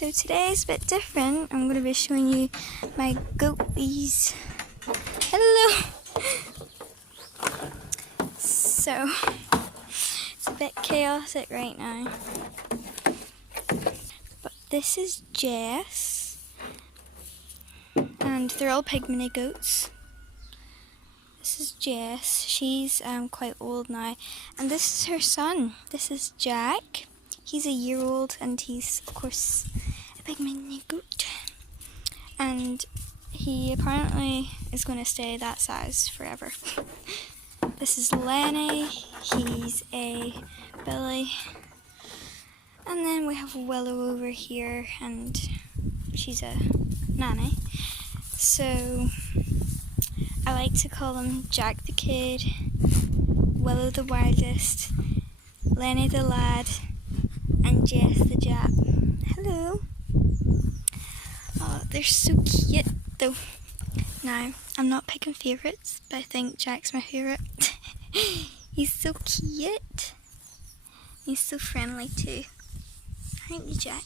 So today is a bit different. I'm going to be showing you my goaties. Hello! So, it's a bit chaotic right now. But this is Jess. And they're all pig mini goats. This is Jess. She's quite old now. And this is her son. This is Jack. He's a year old and he's, of course, a big mini goat. And he apparently is going to stay that size forever. This is Lenny. He's a Billy. And then we have Willow over here, and she's a nanny. So I like to call them Jack the Kid, Willow the Wildest, Lenny the Lad, and Jess the Jap. Hello. Oh, they're so cute though. Now, I'm not picking favourites, but I think Jack's my favourite. He's so cute. He's so friendly too. Aren't you, Jack?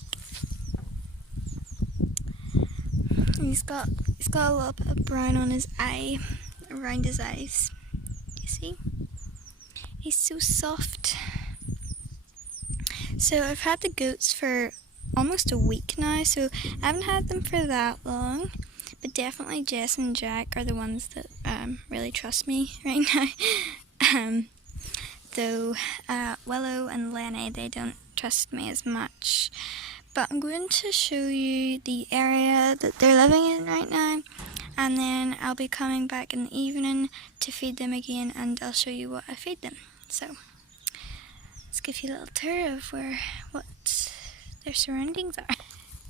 And he's got a little bit of brown on his eye, around his eyes. You see? He's so soft. So I've had the goats for almost a week now, so I haven't had them for that long. But definitely Jess and Jack are the ones that really trust me right now. Though Willow and Lenny, they don't trust me as much. But I'm going to show you the area that they're living in right now, and then I'll be coming back in the evening to feed them again, and I'll show you what I feed them. So let's give you a little tour of what their surroundings are.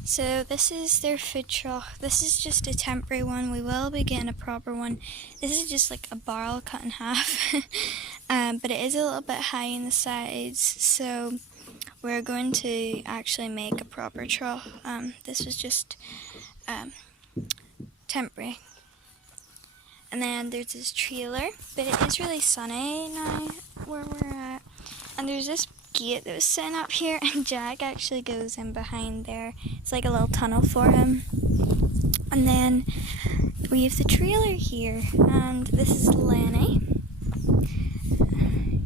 So this is their food trough. This is just a temporary one. We will be getting a proper one. This is just like a barrel cut in half. But it is a little bit high in the sides, so we're going to actually make a proper trough. This was just temporary. And then there's this trailer, but it is really sunny now where we're at. And there's this gate that was set up here, and Jack actually goes in behind there. It's like a little tunnel for him. And then we have the trailer here, and this is Lenny.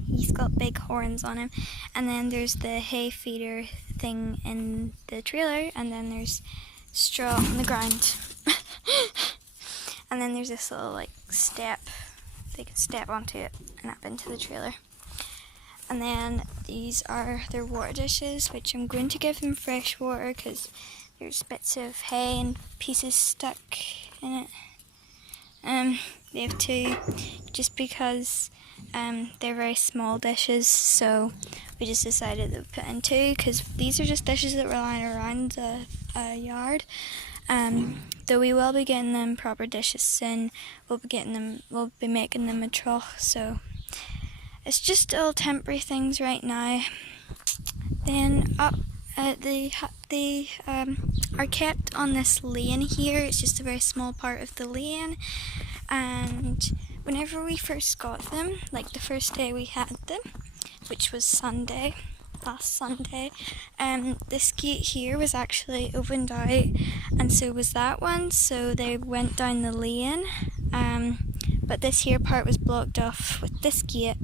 He's got big horns on him. And then there's the hay feeder thing in the trailer, and then there's straw on the ground. And then there's this little like step. They can step onto it and up into the trailer. And then these are their water dishes, which I'm going to give them fresh water because there's bits of hay and pieces stuck in it. They have two, just because they're very small dishes, so we just decided to put in two because these are just dishes that were lying around the yard. Though we will be getting them proper dishes soon. We'll be making them a trough, so it's just all temporary things right now. Then they are kept on this lane here. It's just a very small part of the lane. And whenever we first got them, like the first day we had them, which was last Sunday, this gate here was actually opened out, and so was that one. So they went down the lane. But this here part was blocked off with this gate,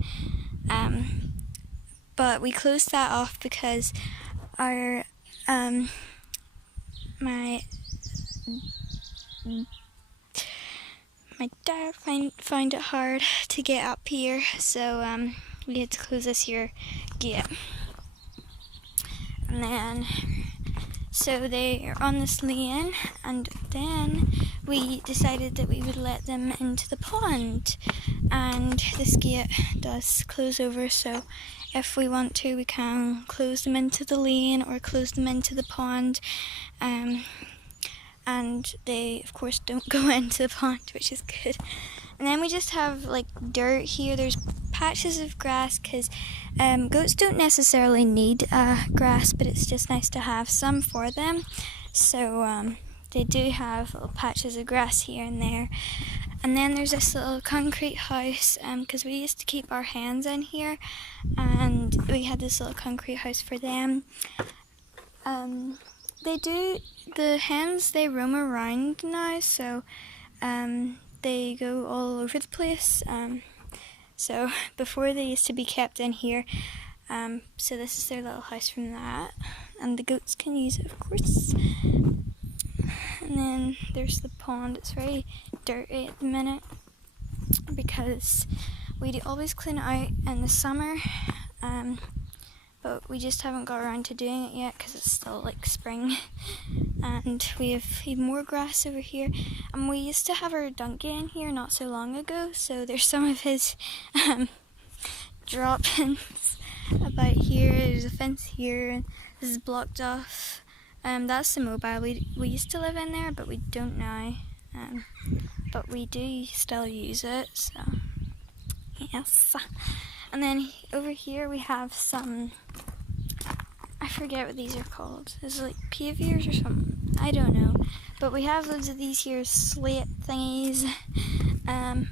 but we closed that off because our my dad found it hard to get up here, so we had to close this here gate. And then so they are on this lane, and then we decided that we would let them into the pond, and this gate does close over, so if we want to we can close them into the lane or close them into the pond, and they of course don't go into the pond, which is good. And then we just have like dirt here. There's patches of grass because goats don't necessarily need grass, but it's just nice to have some for them. So they do have little patches of grass here and there. And then there's this little concrete house because we used to keep our hens in here, and we had this little concrete house for them. they do. The hens, they roam around now, so they go all over the place. So before they used to be kept in here. So this is their little house from that, and the goats can use it, of course. And then there's the pond. It's very dirty at the minute because we do always clean it out in the summer, but we just haven't got around to doing it yet because it's still like spring. And we have even more grass over here, and we used to have our donkey in here not so long ago, so there's some of his droppings about here. There's a fence here, and this is blocked off. That's the mobile. We used to live in there, but we don't now. But we do still use it, so yes. And then over here we have some, I forget what these are called. Is it like paviers or something? I don't know. But we have loads of these here slate thingies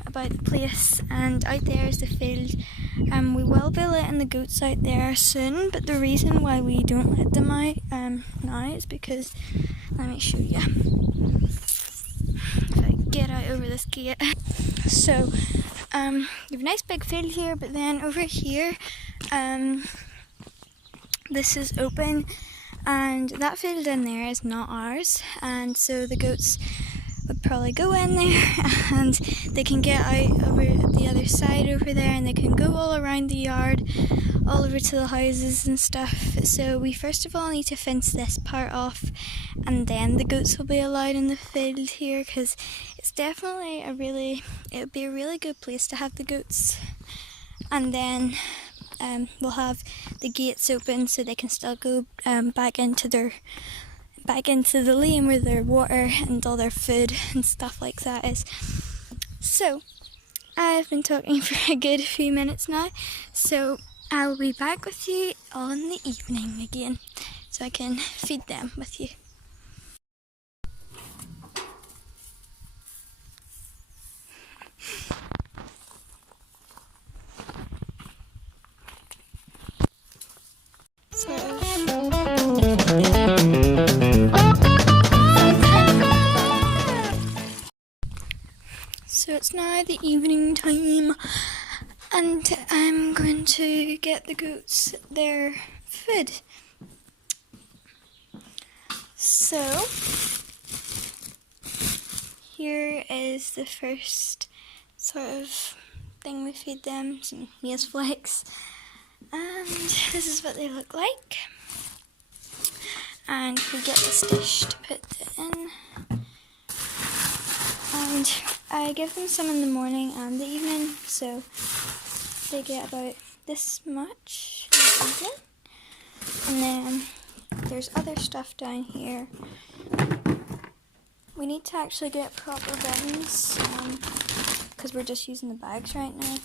about the place, and out there is the field. We will be letting the goats out there soon, but the reason why we don't let them out now is because, let me show you. If I get out over this gate. So, you have a nice big field here, but then over here, this is open, and that field in there is not ours, and so the goats would probably go in there and they can get out over the other side over there, and they can go all around the yard, all over to the houses and stuff. So we first of all need to fence this part off, and then the goats will be allowed in the field here, because it's definitely it would be a really good place to have the goats. And then we'll have the gates open so they can still go back into the lane where their water and all their food and stuff like that is. So I've been talking for a good few minutes now, so I will be back with you all in the evening again, so I can feed them with you. So it's now the evening time, and I'm going to get the goats their food. So here is the first sort of thing we feed them, some maize flakes, and this is what they look like. And we get this dish to put it in, and I give them some in the morning and the evening, so they get about this much in the evening. And then there's other stuff down here. We need to actually get proper bins, because we're just using the bags right now.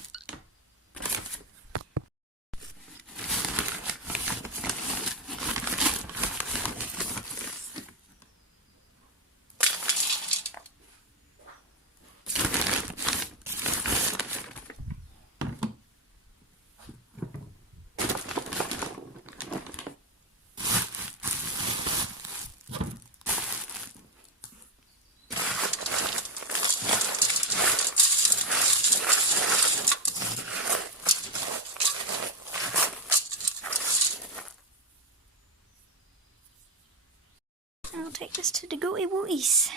I'll take this to the goaty woaties.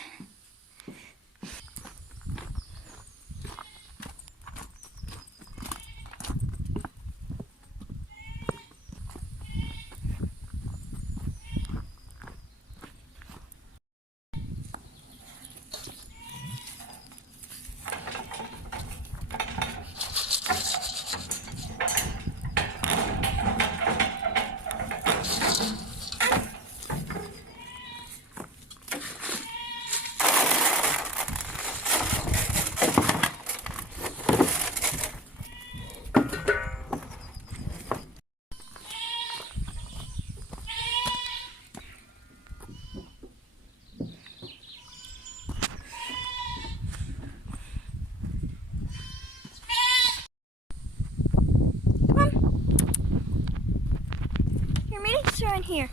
Around here.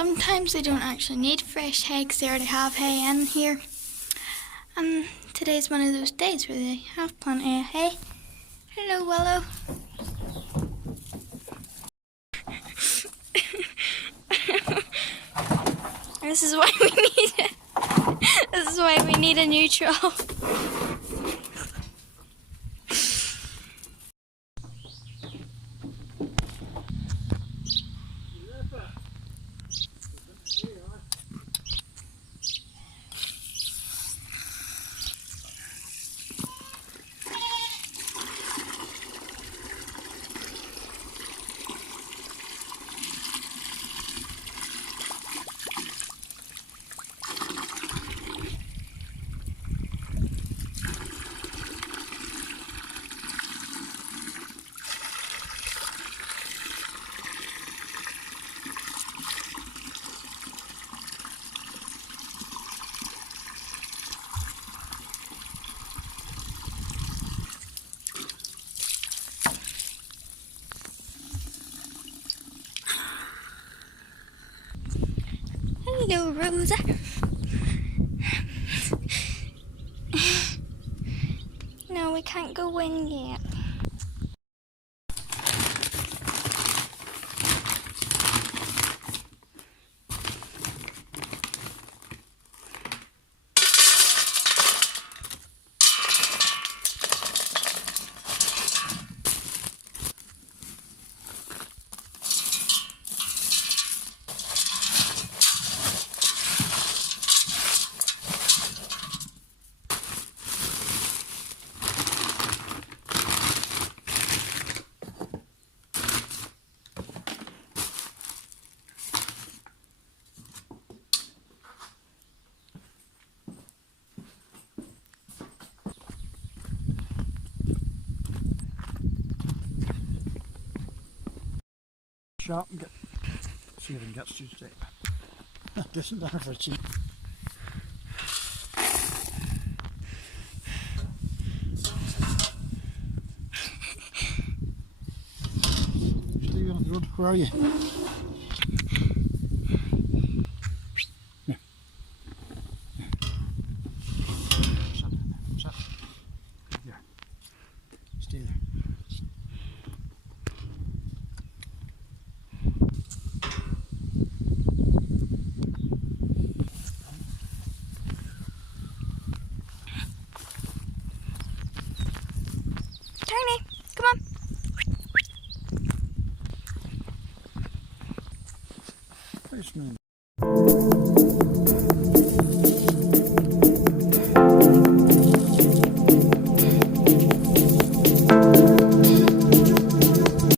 sometimes they don't actually need fresh hay because they already have hay in here. And today's one of those days where they have plenty of hay. Hello, Willow. This is why we need it. This is why we need a new troll. Hello, Rosa. No, we can't go in yet. Sharp and get, see if I can get to the tape. This is down for a cheap. Steve on the road, where are you? Sit there. Stay there. Tiny, come on. Very smooth.